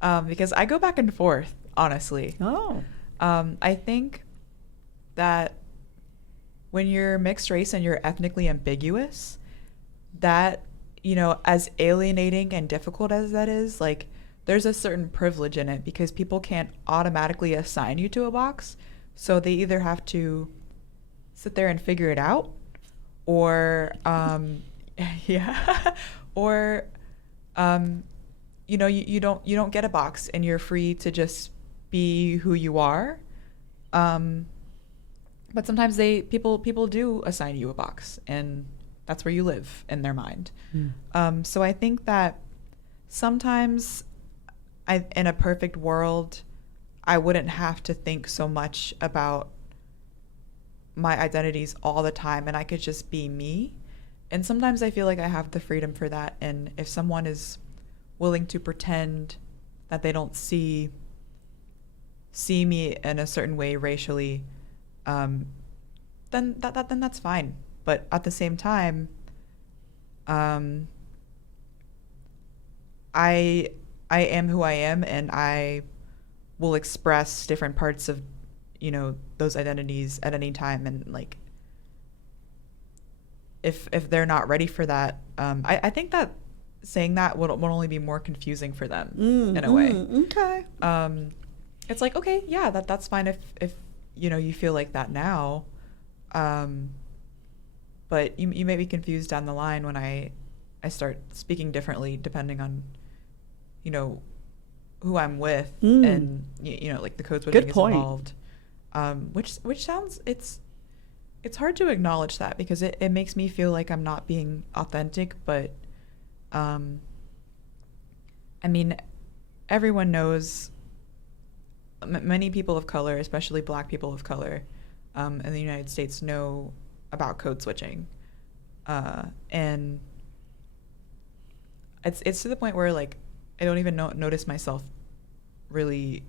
Because I go back and forth, honestly. Oh. I think that when you're mixed race and you're ethnically ambiguous, that, you know, as alienating and difficult as that is, like, there's a certain privilege in it because people can't automatically assign you to a box. So they either have to sit there and figure it out, or, yeah, or, you know, you don't get a box and you're free to just be who you are. But sometimes people do assign you a box, and that's where you live in their mind. So I think that sometimes in a perfect world, I wouldn't have to think so much about my identities all the time, and I could just be me. And sometimes I feel like I have the freedom for that. And if someone is willing to pretend that they don't see me in a certain way racially, then that's fine. But at the same time, I am who I am, and I will express different parts of, you know, those identities at any time. And like, if they're not ready for that, I think that saying that would only be more confusing for them in a way. Okay. It's like, okay, yeah, that's fine if you know, you feel like that now, but you may be confused down the line when I start speaking differently depending on, you know, who I'm with, and you know, like the code switching is involved, which sounds, it's hard to acknowledge that because it makes me feel like I'm not being authentic, but I mean, everyone knows, many people of color, especially Black people of color, in the United States, know about code switching, and it's to the point where, like, I don't even notice myself really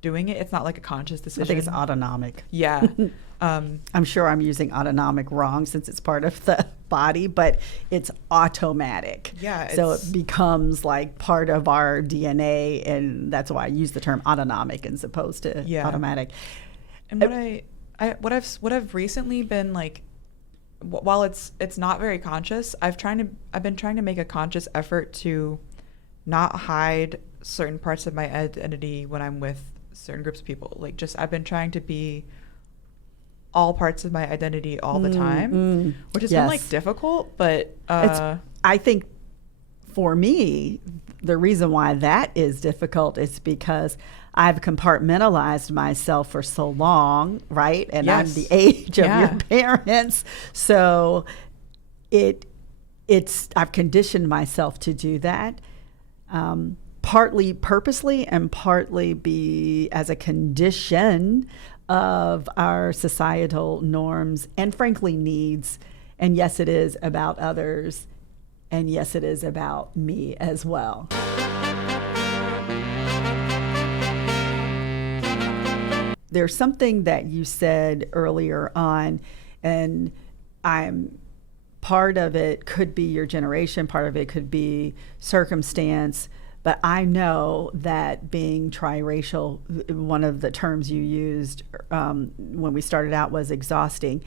doing it. It's not like a conscious decision. I think it's autonomic. Yeah. I'm sure I'm using autonomic wrong since it's part of the body, but it's automatic. Yeah. So it becomes like part of our DNA, and that's why I use the term autonomic as opposed to automatic. And what I've recently been like, while it's not very conscious, I've been trying to make a conscious effort to not hide certain parts of my identity when I'm with certain groups of people. Like, just, I've been trying to be all parts of my identity all the time, which has been like difficult, but I think for me, the reason why that is difficult is because I've compartmentalized myself for so long, right? And I'm the age of your parents. So I've conditioned myself to do that, partly purposely and partly be as a condition of our societal norms and frankly needs. And yes, it is about others. And yes, it is about me as well. There's something that you said earlier on, and part of it could be your generation, part of it could be circumstance, but I know that being triracial, one of the terms you used when we started out was exhausting,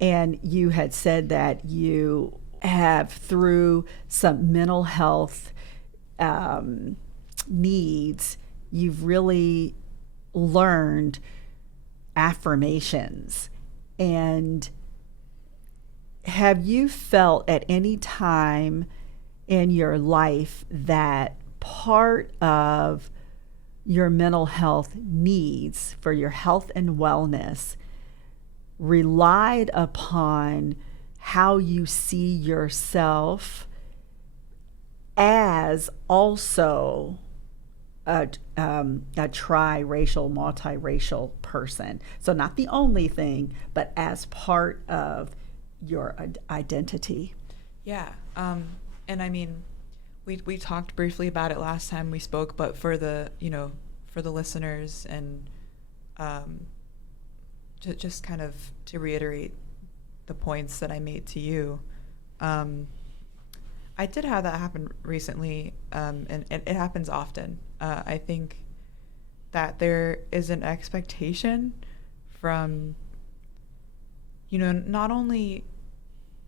and you had said that you have, through some mental health needs, you've really learned affirmations. And have you felt at any time in your life that part of your mental health needs for your health and wellness relied upon how you see yourself as also a triracial, multiracial person. So not the only thing, but as part of your identity. Yeah. And I mean, we talked briefly about it last time we spoke, but for the, for the listeners and just kind of to reiterate the points that I made to you, I did have that happen recently, and it happens often. I think that there is an expectation from, not only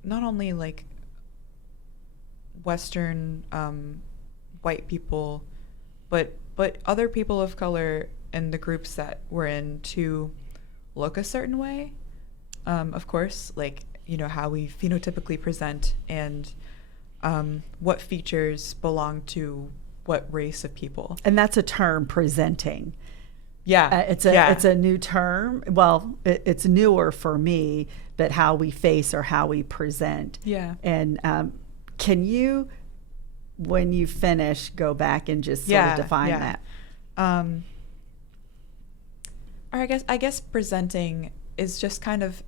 like Western white people, but other people of color in the groups that we're in to look a certain way. Of course, like, how we phenotypically present and what features belong to what race of people. And that's a term, presenting. Yeah. It's a new term. Well, it's newer for me, but how we face or how we present. Yeah. And can you, when you finish, go back and just sort of define that? Or I guess presenting is just kind of,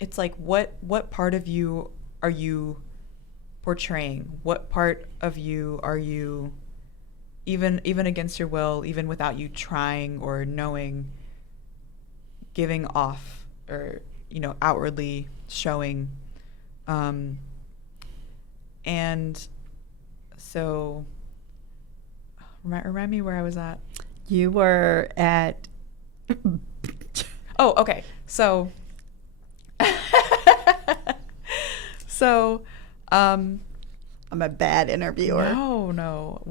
it's like what part of you are you portraying? What part of you are you, even against your will, even without you trying or knowing, giving off or outwardly showing? And so remind me where I was at. You were at Oh, okay. So I'm a bad interviewer. No.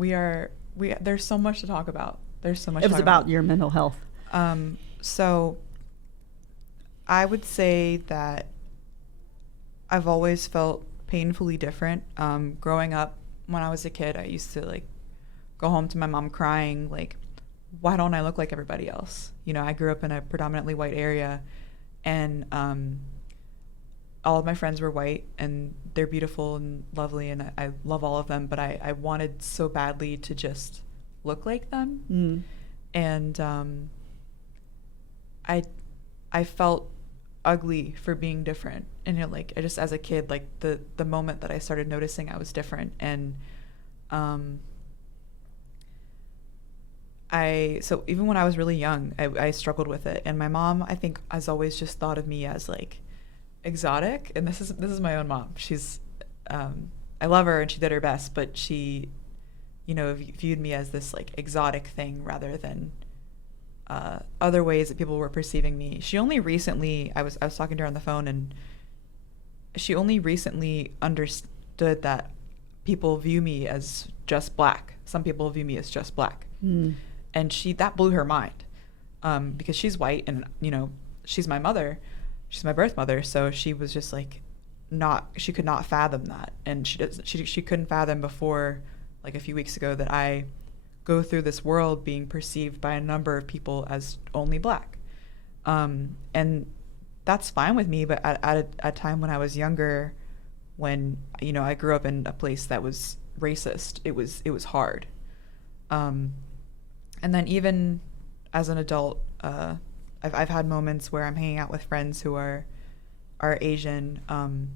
There's so much to talk about. It was about your mental health. So I would say that I've always felt painfully different. Growing up, when I was a kid, I used to like go home to my mom crying, like, why don't I look like everybody else? I grew up in a predominantly white area, and all of my friends were white, and they're beautiful and lovely, and I love all of them, but I wanted so badly to just look like them. And I felt ugly for being different. And like, I just, as a kid, like the moment that I started noticing I was different, and so even when I was really young, I struggled with it. And my mom, I think, has always just thought of me as like exotic. And this is my own mom. She's I love her, and she did her best, but she viewed me as this like exotic thing rather than other ways that people were perceiving me. She only recently, I was talking to her on the phone, and she only recently understood that people view me as just black. Some people view me as just black. And that blew her mind, because she's white, and she's my mother, she's my birth mother, so she was just like, she could not fathom that, and she couldn't fathom before, like a few weeks ago, that I go through this world being perceived by a number of people as only black, and that's fine with me. But at a time when I was younger, when I grew up in a place that was racist, it was hard. And then even as an adult, I've had moments where I'm hanging out with friends who are Asian,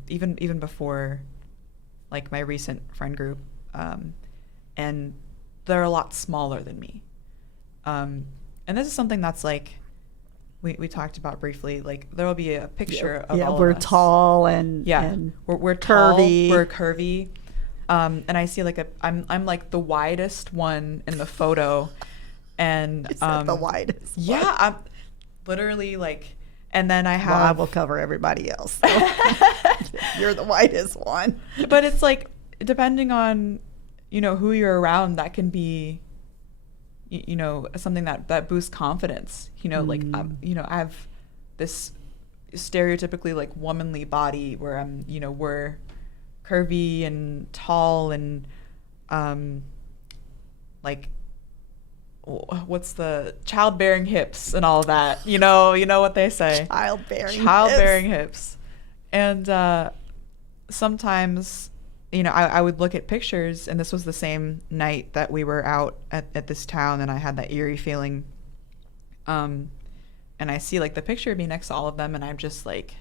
even before like my recent friend group, and they're a lot smaller than me. And this is something that's like we talked about briefly. Like, there will be a picture of all we're of us. Tall and we're curvy. Tall, we're curvy. And I see like I'm like the widest one in the photo, and the widest. Yeah, I'm literally like, and then I have. Well, I will cover everybody else. So. You're the widest one. But it's like, depending on who you're around, that can be something that boosts confidence. Like I have this stereotypically like womanly body where I'm we're curvy and tall and like what's the childbearing hips and all that, you know what they say, childbearing hips. And sometimes I would look at pictures, and this was the same night that we were out at this town, and I had that eerie feeling. And I see like the picture of me next to all of them, and I'm just like,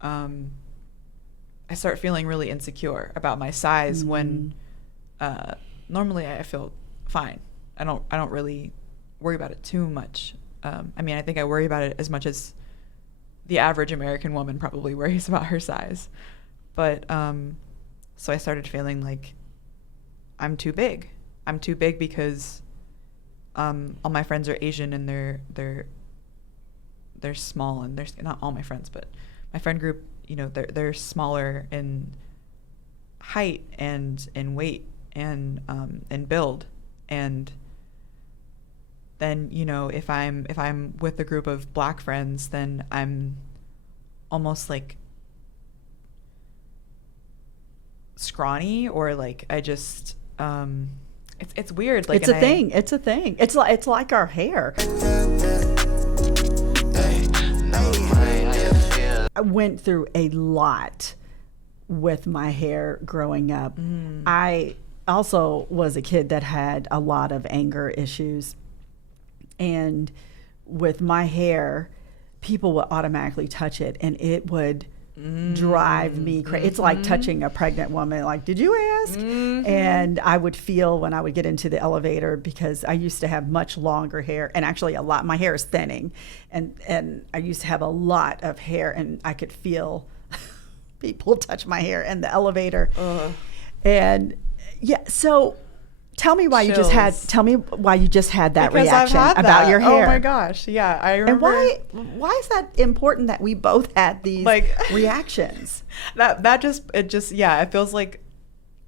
I start feeling really insecure about my size when normally I feel fine. I don't really worry about it too much. I mean, I think I worry about it as much as the average American woman probably worries about her size. But so I started feeling like I'm too big. I'm too big because all my friends are Asian, and they're small, and there's not all my friends, but my friend group, they're smaller in height and in weight and build. And then, if I'm with a group of Black friends, then I'm almost like scrawny, or like I just it's weird. Like, it's a thing. It's like our hair. I went through a lot with my hair growing up. I also was a kid that had a lot of anger issues. And with my hair, people would automatically touch it, and it would drive me crazy. It's like touching a pregnant woman. Like, did you ask? And I would feel when I would get into the elevator, because I used to have much longer hair, and actually a lot. My hair is thinning, and I used to have a lot of hair, and I could feel people touch my hair in the elevator. And yeah, so tell me why you just had that because reaction I've had about that. your hair. Oh my gosh, yeah, I remember. And why is that important that we both had these reactions? It feels like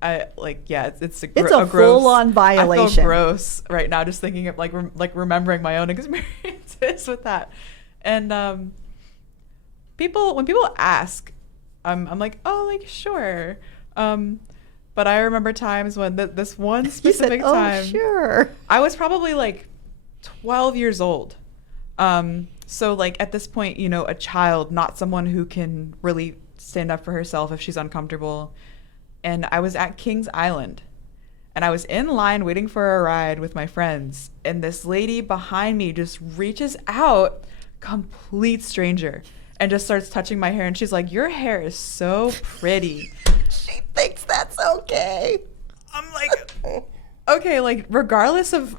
it's a full-on violation. I feel gross right now just thinking of remembering my own experiences with that. And when people ask, I'm like, oh, like, sure. But I remember times when this one specific time, sure. I was probably like 12 years old. So like at this point, a child, not someone who can really stand up for herself if she's uncomfortable. And I was at Kings Island, and I was in line waiting for a ride with my friends. And this lady behind me just reaches out, complete stranger, and just starts touching my hair. And she's like, "Your hair is so pretty." She thinks that's okay. I'm like, okay, like regardless of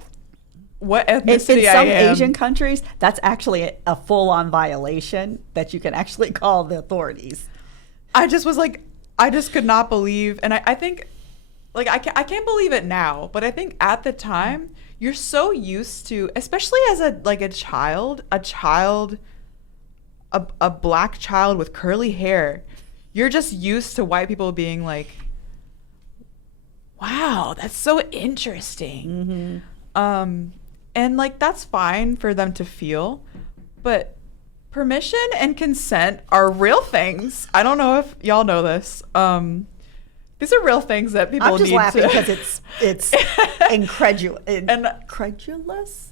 what ethnicity in some I am. Asian countries, that's actually a full-on violation that you can actually call the authorities. I just was like, I just could not believe, and I think, like, I can't believe it now, but I think at the time you're so used to, especially as a Black child with curly hair, you're just used to white people being like, wow, that's so interesting. And like, that's fine for them to feel, but permission and consent are real things. I don't know if y'all know this. These are real things that people need to... I'm just laughing because it's incredulous.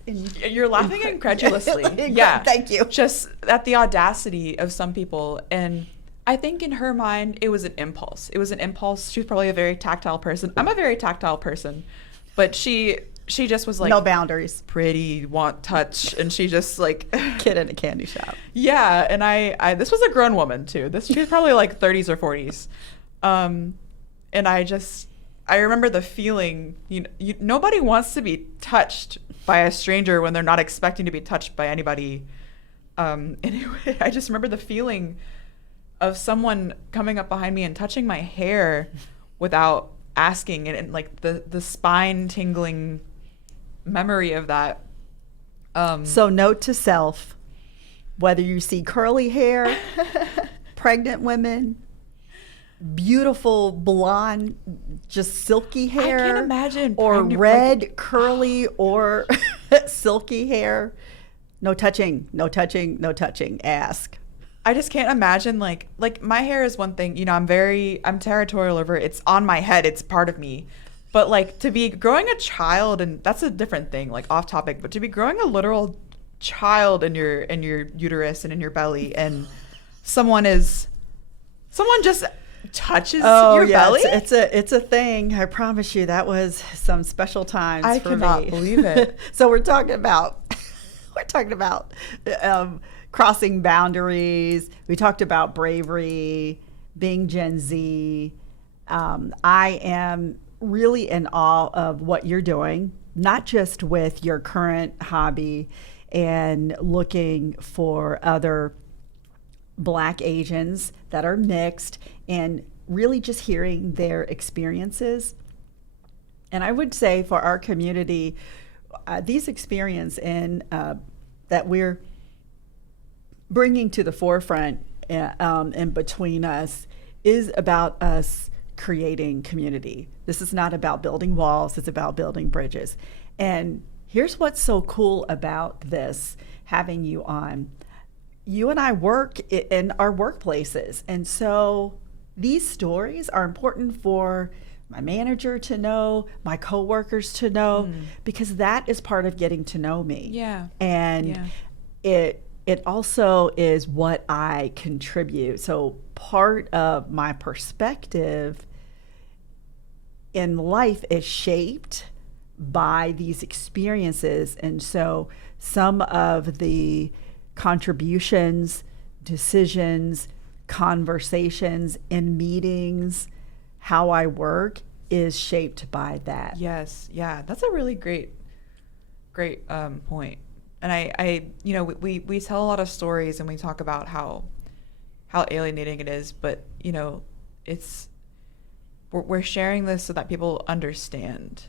You're laughing incredulously. Yeah. Thank you. Just at the audacity of some people. And I think in her mind, it was an impulse. She was probably a very tactile person. I'm a very tactile person. But she just was like... No boundaries. Pretty, want touch. And she just like... Kid in a candy shop. Yeah. And I this was a grown woman too. She was probably like 30s or 40s. And I remember the feeling, nobody wants to be touched by a stranger when they're not expecting to be touched by anybody. Anyway, I just remember the feeling of someone coming up behind me and touching my hair without asking, and like the spine tingling memory of that. So note to self, whether you see curly hair, pregnant women, beautiful blonde, just silky hair, I can't imagine, or red, curly, or silky hair. No touching. Ask. I just can't imagine like my hair is one thing, I'm territorial over it. It's on my head. It's part of me. But like to be growing a child, and that's a different thing, like off topic, but to be growing a literal child in your uterus and in your belly, and someone just touches Oh, your yeah, belly? it's a thing. I promise you, that was some special times I for cannot me. believe it. So we're talking about we're talking about crossing boundaries. We talked about bravery, being Gen Z. I am really in awe of what you're doing, not just with your current hobby and looking for other Black Asians that are mixed and really just hearing their experiences. And I would say for our community, these experience and that we're bringing to the forefront and between us is about us creating community. This is not about building walls, it's about building bridges. And here's what's so cool about this, having you on. You and I work in our workplaces. And so these stories are important for my manager to know, my coworkers to know, because that is part of getting to know me. Yeah. And Yeah. it also is what I contribute. So part of my perspective in life is shaped by these experiences. And so some of the contributions, decisions, conversations in meetings, how I work is shaped by that. Yes. Yeah. That's a really great point. And I we tell a lot of stories and we talk about how alienating it is, but we're sharing this so that people understand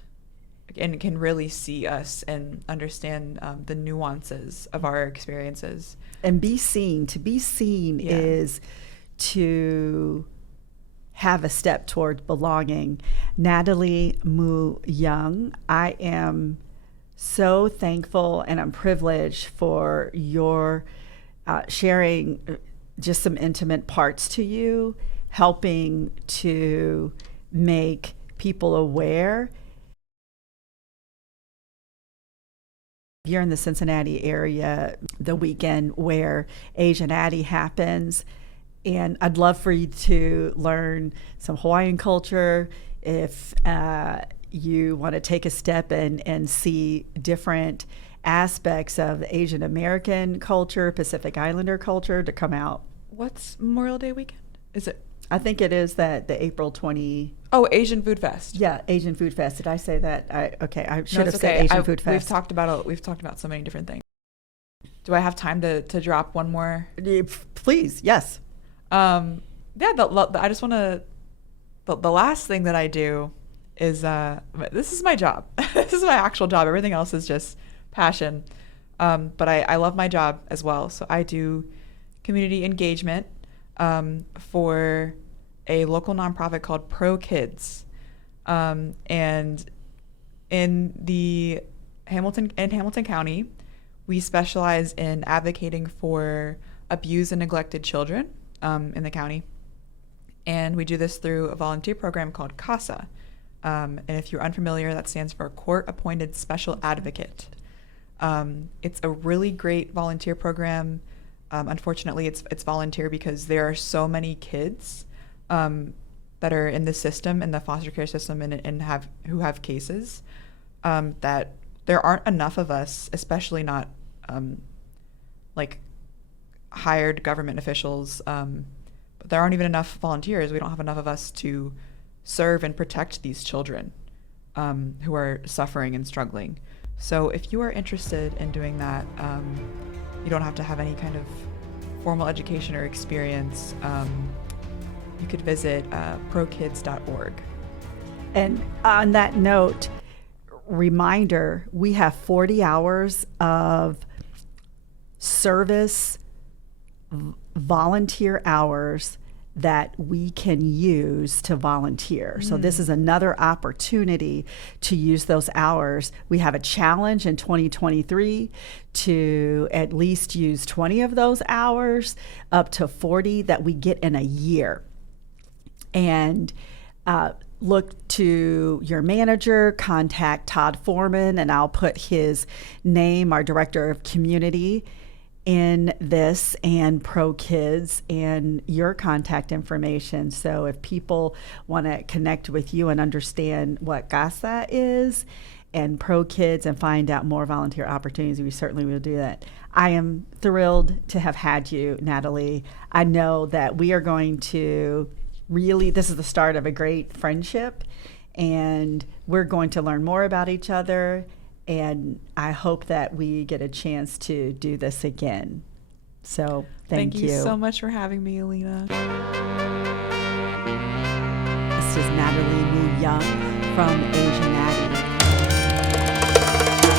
and can really see us and understand the nuances of our experiences. And be seen. To be seen is to have a step toward belonging. Natalie Moo Young, I am so thankful and I'm privileged for your sharing just some intimate parts to you, helping to make people aware. You're in the Cincinnati area the weekend where Asianati happens, and I'd love for you to learn some Hawaiian culture. If you want to take a step and see different aspects of the Asian American culture, Pacific Islander culture, to come out. What's Memorial Day weekend? Is it? I think it is the April 20. Oh, Asian Food Fest. Yeah, Asian Food Fest. Did I say that? I should have it's said okay. Asian Food Fest. We've talked about so many different things. Do I have time to drop one more? Please, yes. I just want to. The last thing that I do is this is my job. This is my actual job. Everything else is just passion. But I love my job as well. So I do community engagement for a local nonprofit called Pro Kids, and in Hamilton County, we specialize in advocating for abused and neglected children in the county, and we do this through a volunteer program called CASA. And if you're unfamiliar, that stands for Court Appointed Special Advocate. It's a really great volunteer program. Unfortunately, it's volunteer because there are so many kids that are in the system, in the foster care system, and who have cases, that there aren't enough of us, especially not like hired government officials. But there aren't even enough volunteers. We don't have enough of us to serve and protect these children who are suffering and struggling. So if you are interested in doing that, you don't have to have any kind of formal education or experience. You could visit prokids.org. And on that note, reminder, we have 40 hours of service volunteer hours that we can use to volunteer. So this is another opportunity to use those hours. We have a challenge in 2023 to at least use 20 of those hours, up to 40 that we get in a year. And look to your manager, contact Todd Foreman, and I'll put his name, our director of community, in this and Pro Kids and your contact information. So if people want to connect with you and understand what GASA is and Pro Kids and find out more volunteer opportunities, we certainly will do that. I am thrilled to have had you, Natalie. I know that we are going to really, this is the start of a great friendship, and we're going to learn more about each other. And I hope that we get a chance to do this again. So thank you. Thank you so much for having me, Alina. This is Natalie Moo Young from Asianati.